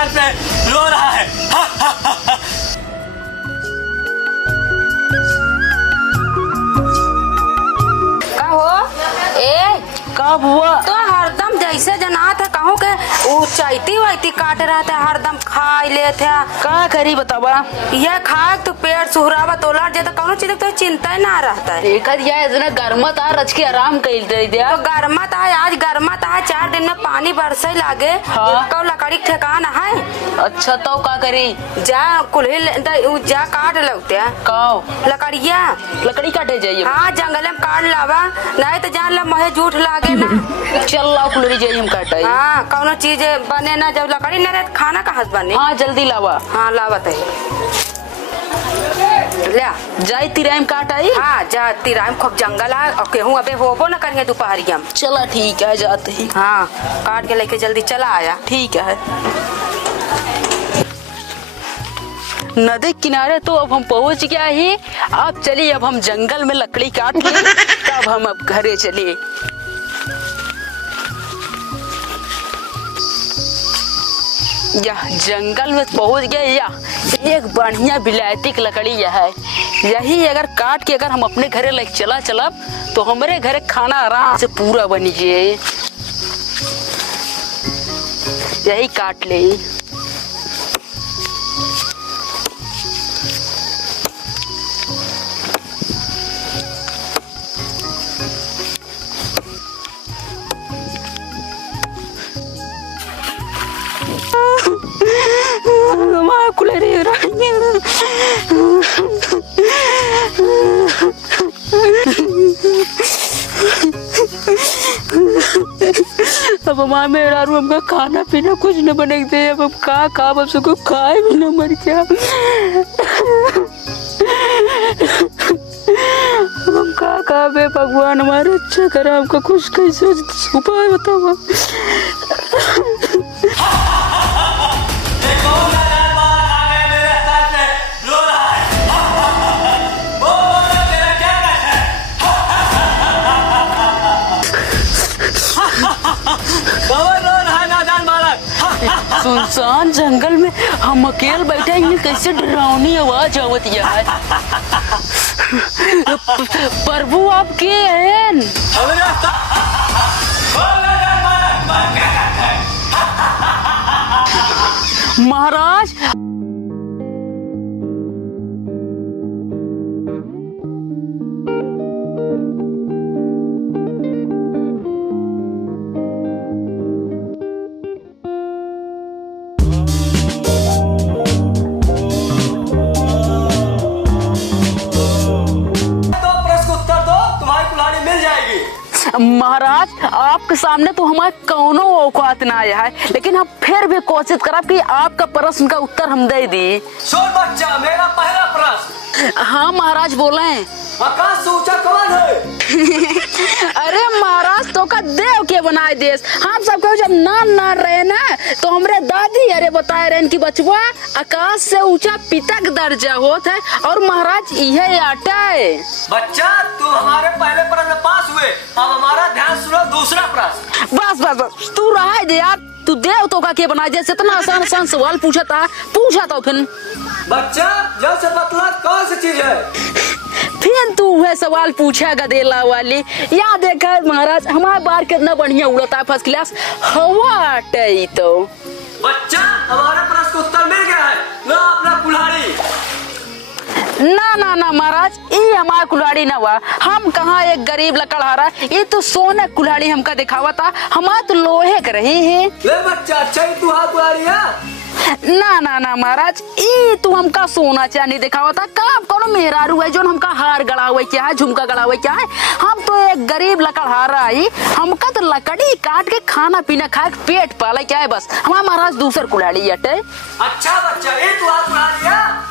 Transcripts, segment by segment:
प्यार से रो रहा है। का हो ए कब हुआ? तो हरदम जैसे जना था कहूँ के ऊंचाईती वाईती काट रहा था, हरदम खा ले थे। का करी बतावा? यह खा तो पेट सुहरावा तोला जाता, कौनो चीज तो चिंता ही ना रहता है। एक इतना गर्मत आ रच के आराम कर दे दिया। तो गर्मत है, आज गर्मत है, 4 दिन में पानी बरसे लागे। हाँ। कौ लकड़ी के ठेकान है। अच्छा तो का करी? जा कुल्ही जा काट लगते काओ लकड़िया, लकड़ी काटे जाइए। हाँ जंगल में काट लावा, नहीं तो जान ला महे झूठ लागे ना। चल लाओ कुलरी जाइए हम काटे। हाँ कौनो चीज बने ना, जब लकड़ी न रहे खाना कहाँ से बने। हाँ जल्दी लावा। हाँ लावत है लिया जाई तिराइम काट आई। हाँ जा तिराइम खूब जंगल है और केहूँ अबे होबो न करेंगे दोपहरिया में। चला ठीक है जाते हैं। हाँ काट के लेके जल्दी चला आया। ठीक है। नदी किनारे तो अब हम पहुंच गया ही। अब चलिए अब हम जंगल में लकड़ी काट के तब हम अब घरे चलिए। या जंगल में पहुंच गए। या एक बढ़िया विलायती की लकड़ी यह है, यही अगर काट के अगर हम अपने घरे लेके चलब तो हमारे घरे खाना आराम से पूरा बन जाए। यही काट ले। अब हमारे मेरा रू हमका खाना पीना कुछ न बने दे। अब हम का अब सबको खाए भी न मर क्या। अब हम का बे भगवान हमारे अच्छा करा, हमका कुछ कैसे उपाय बताओ। सुनसान जंगल में हम अकेले बैठे हैं, कैसे डरावनी आवाज आवत है। प्रभु आप के हैं? महाराज महाराज आपके सामने तो हमारे कौनो औकात ना आया है, लेकिन हम फिर भी कोशिश करब कि आपका प्रश्न का उत्तर हम दे दी। सुन बच्चा, मेरा पहला प्रश्न। हाँ महाराज बोले। आकाश से ऊंचा कौन है? अरे महाराज तो का देव के बनाए देश। हम सबको जब नान रहे ना तो हमरे दादी अरे बताए रहे कि बचवा आकाश से ऊंचा पिता का दर्जा होता है, और महाराज यही आटा है। बच्चा तुम हमारे पहले प्रश्न पास हुए, अब हमारा ध्यान सुनो दूसरा प्रश्न। बस बस बस तू रहा दे यार, तू देव तो का के बनाए देश। इतना आसान आसान सवाल पूछा था फिर। बच्चा जल से पतला कौन सी चीज है? फिर तू वह सवाल पूछा गदेला वाली। या देखा महाराज हमारे बार कितना बढ़िया उड़ता है, फर्स्ट क्लास हवा आटे। तो बच्चा हमारे प्रश्न का उत्तर मिल गया है ना, अपना कुल्हाड़ी। ना ना ना महाराज, ये हमारा कुल्हाड़ी ना हुआ। हम कहाँ एक गरीब लकड़हारा, ये तो सोने कुल्हाड़ी हमका दिखावा था, हमारा तो लोहे का रही है। ले बच्चा अच्छा ही तू हाथ कुल्हाड़ी है। ना ना ना महाराज, ये तो हमका सोना चांदी दिखावा था। काम कौन मेहरारू है जो हमका हार गड़ा हुआ क्या है, झुमका गड़ा हुआ क्या है। हम तो एक गरीब लकड़हारा ही, हमका तो लकड़ी काट के खाना पीना खा के पेट पाला क्या है बस। हमारा महाराज दूसर कुल्हाड़ी हटे। अच्छा बच्चा ये तू हाथ कुल्हाड़ी है।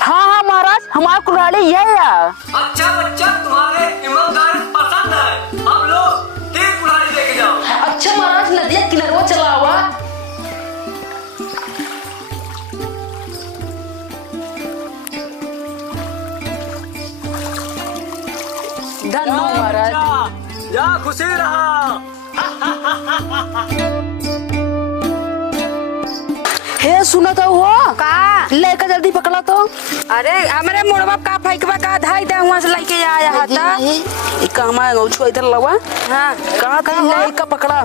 हाँ हाँ महाराज हमारा कुल्हाड़ी ये है। अच्छा बच्चा तुम्हारे ईमानदारी पसंद है, अब लो तीन कुल्हाड़ी लेके जाओ। अच्छा महाराज नदिया किनारे चला हुआ। धन्यवाद महाराज। जा खुशी रहा। सुना तो हो का लेकर जल्दी पकड़ा तो। अरे हमरे मुड़वा का फैकवा का धाई दे वहां से लेके आया हता। कहमा गौछो इधर लवा। हां का लेकर पकड़ा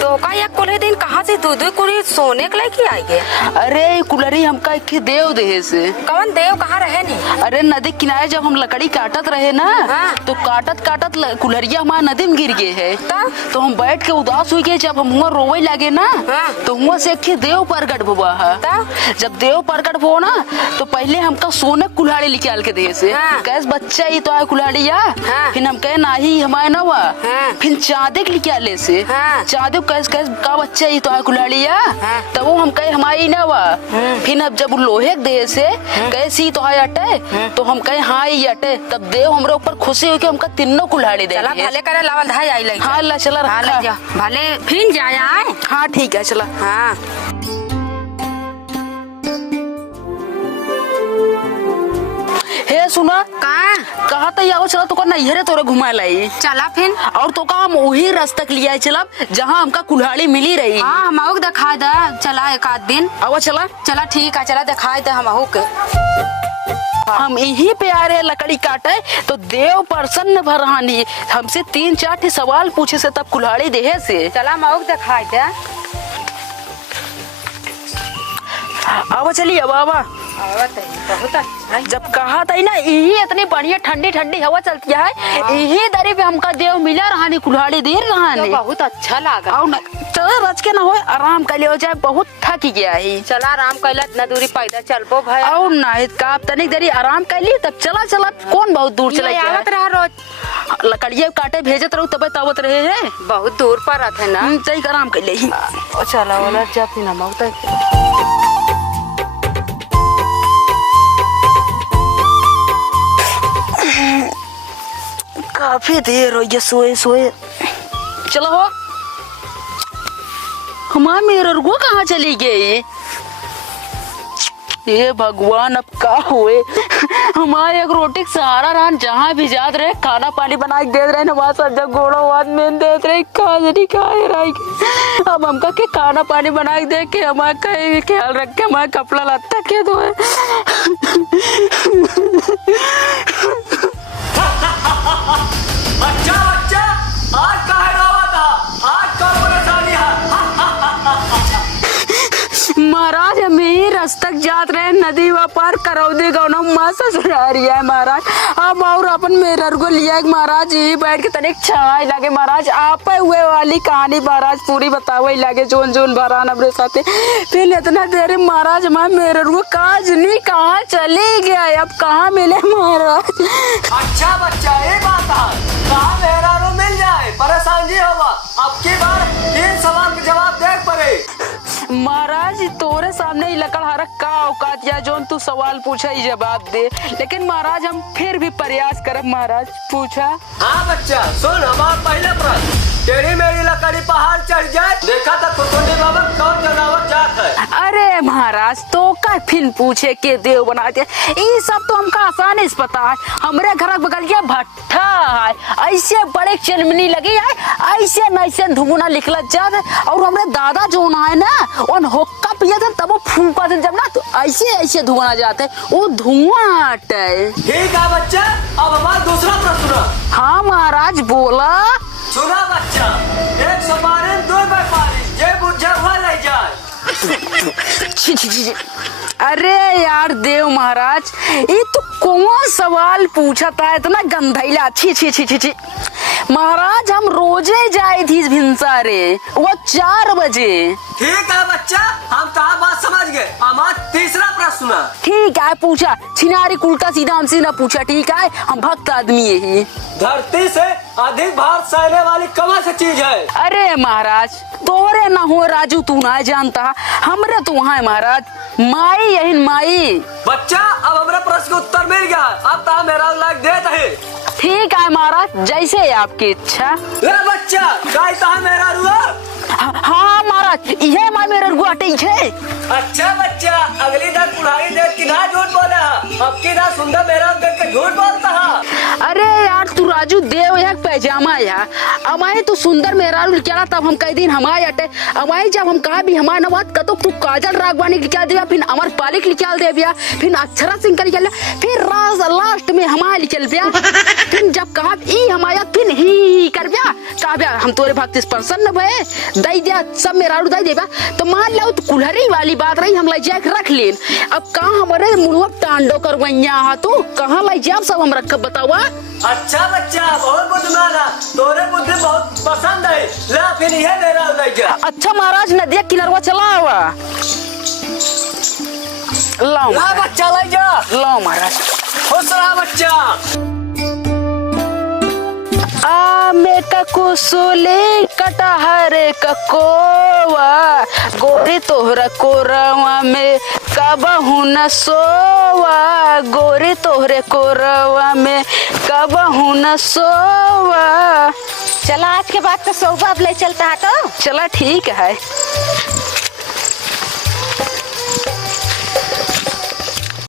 तो का ये कुल दिन कहां से दूध कुड़ी सोने के लेके आई गे। अरे कुलरी हमका एक देव देहे से। कौन देव कहां रहे नी। अरे नदी किनारे जब हम लकड़ी काटत रहे ना हाँ। तो काटत काटत कुलरिया हमारे नदी में गिर गए है। तो हम बैठ के उदास हुई गए। जब हम हुआ रोवे लगे ना हाँ। तो हुआ से एक देव प्रकट हुआ है। जब देव प्रकट हो ना तो पहले हमका सोने कुल्हाड़ी निकाल के दे से। हाँ। कैस बच्चा ये तो आया कुल्हाड़िया। हाँ। फिर हम कहे नाही हमारे ना हुआ। हाँ। फिर चाँदे के निकाले से। हाँ। चाँदे कैस कैस का बच्चा ये तो आया कुल्हाड़िया। हाँ। तब वो हम कहे हमारी ना हुआ। फिर अब जब लोहे दे से कैसी तो है अटे तो हम कहे हाँ ये अटे। तब देव हमरे ऊपर खुशी हुई कि हमका तीनों कुल्हाड़ी दे। चला भले करे लावल धाई आई ले। हाँ ला चला हाँ ले जा भले फिर जाया आए। हाँ ठीक है चला। हाँ हे सुना का कहा तो आओ चला तो नैहरे तोरे घुमा लाई। चला फिर और तो का हम वही रास्ता के लिए चला जहाँ हमका कुल्हाड़ी मिली रही। हाँ हम दिखा दे। चला एक आध दिन आवा चला। चला ठीक है चला दिखाई दे हम के। हम यहीं पे आ रहे लकड़ी काटे तो देव प्रसन्न भरहानी हमसे 3-4 सवाल पूछे से तब कुल्हाड़ी देहे से। चला मऊक दिखाई दे। आवा चली अब आवा। बहुत अच्छा। जब कहा था ना यही इतनी बढ़िया ठंडी ठंडी हवा चलती है यही दरी पे हमका देव मिला रहानी कुल्हाड़ी दे रहानी। तो बहुत अच्छा लगा। और चलो रच के ना हो आराम कर लियो जाए बहुत थक गया ही। चला आराम कैला इतना दूरी पैदा चलबो भाई। और ना का तनिक देरी आराम कर ली तब चला चला कौन बहुत दूर चला आवत रहा रोज लकड़िया काटे भेजत रहू तब तावत रहे है। बहुत दूर पर रहते ना। चाहिए आराम कर ले। चला वाला जाती ना मऊक। काफी देर हो गया सोए सोए। चलो हो हमारे मेरे रुको कहाँ चली गई। ये भगवान अब का हुए। हमारे एक रोटी सहारा रहा जहाँ भी जात रहे खाना पानी बना के दे रहे वहाँ सब जब गोड़ो हाथ में दे रहे अब हमका के खाना पानी बना के दे के हमारे ख्याल रख के हमारे कपड़ा लत्ता के धोए। बच्चा बच्चा आज का है रोवा था आज का परेशानी है। महाराज हम यही रास्ता जात रहे नदी व पार करौदी गौना माँ ससुरारी है महाराज। अब और अपन मेरा को लिया महाराज यही बैठ के तनिक छाई लगे महाराज। आप हुए वाली कहानी महाराज पूरी बतावे लगे जोन जोन भरान अपने साथ। फिर इतना देर महाराज मैं मेरे को काज नहीं कहाँ चली गया अब कहाँ मिले महाराज। अच्छा बच्चा ये बात है कहाँ मेहरा रो मिल जाए परेशानी होगा। अब की बार 3 सवाल के जवाब देख पड़े। महाराज तोरे सामने ही लकड़हारा का औकात या जोन तू सवाल पूछा ही जवाब दे। लेकिन महाराज हम फिर भी प्रयास करब महाराज पूछा। हाँ बच्चा सुन हमारा पहले प्रश्न टेढ़ी मेरी लकड़ी पहाड़ चढ़ जाए देखा था खुरकुंडी बाबा कौन जानवर जात है। अरे महाराज तो का फिर पूछे के देव बना दिया ये सब तो हमका आसानी से पता है। हमरे घर बगल के भट्ठा है ऐसे बड़े चिमनी लगी है ऐसे न ऐसे धुआं निकल जात है। और हमरे दादा जो है ना उन हुक्का पिया था तब वो फूका था जब ना तो ऐसे ऐसे धुआं जाते वो धुआं हटे। ठीक है बच्चा अब हमारा दूसरा प्रश्न। हाँ महाराज बोला। सुना बच्चा 1 सवारी 2 व्यापारी ये बुझा हुआ ले जाए। छी छी छी। अरे यार देव महाराज ये तो कौन सवाल पूछा था इतना गंधैला। छी छी छी छी छी। महाराज हम रोजे जाए थी भिनसारे वो 4 बजे। ठीक है बच्चा हम तो बात समझ गए। हमारा तीसरा प्रश्न। ठीक है पूछा छिनारी उल्टा सीधा हमसे ना पूछा। ठीक है हम भक्त आदमी यही। धरती से अधिक भार सहने वाली कौन सी चीज है। अरे महाराज तोरे ना हो राजू तू ना जानता हमरे तो वहाँ है महाराज माई यही माई। बच्चा अब हमारे प्रश्न का उत्तर मिल गया अब तो मेरा लाइक देते है। ठीक है महाराज जैसे आपकी इच्छा। ले बच्चा गाय तो मेरा रुआ। हाँ महाराज ये माँ मेरे गुआटे है। अच्छा बच्चा अगली दाल कुल्हाड़ी देख कितना झूठ बोला अब की दाल सुंदर मेरा देख के झूठ बोलता है। अरे यार तू राजू देव यह पैजामा या अमाए तू सुंदर मेरा लिखा तब हम कई दिन हमारे अटे अमाए जब हम कहा भी हमारे नवाद कतो तू काजल रागवानी लिखा दिया फिर अमर पालिक लिखा दे दिया फिर अक्षरा सिंह का लिखा फिर राज लास्ट में हमारे लिखल दिया फिर जब कहा ई हमाया फिर ही कर दिया कहा दिया हम तोरे भक्ति प्रसन्न भये दई दिया सब मेरा दई देगा तो मान लो तो कुल्हरी वाली बात रही हम ले जाके रख लेन अब कहाँ हमारे मुड़वा टांडो करवैया हा तू कहाँ ले जाब सब हम रख बतावा। अच्छा बच्चा बहुत बुद्धिमाना तोरे बुद्धि बहुत पसंद है ला फिर ये ले रहा ले जा। अच्छा महाराज नदिया किनारवा चला हुआ लाओ ला बच्चा ले जा। लाओ महाराज खुश रहा बच्चा। आमे का कुसुली कटहरे का कोवा गोरी तोहरा कोरवा में कबहू न सोवा गोरी तोहरे कोरवा में कबहू न सोवा। चला आज के बाद तो सोबा अब ले चलता है तो चला ठीक है।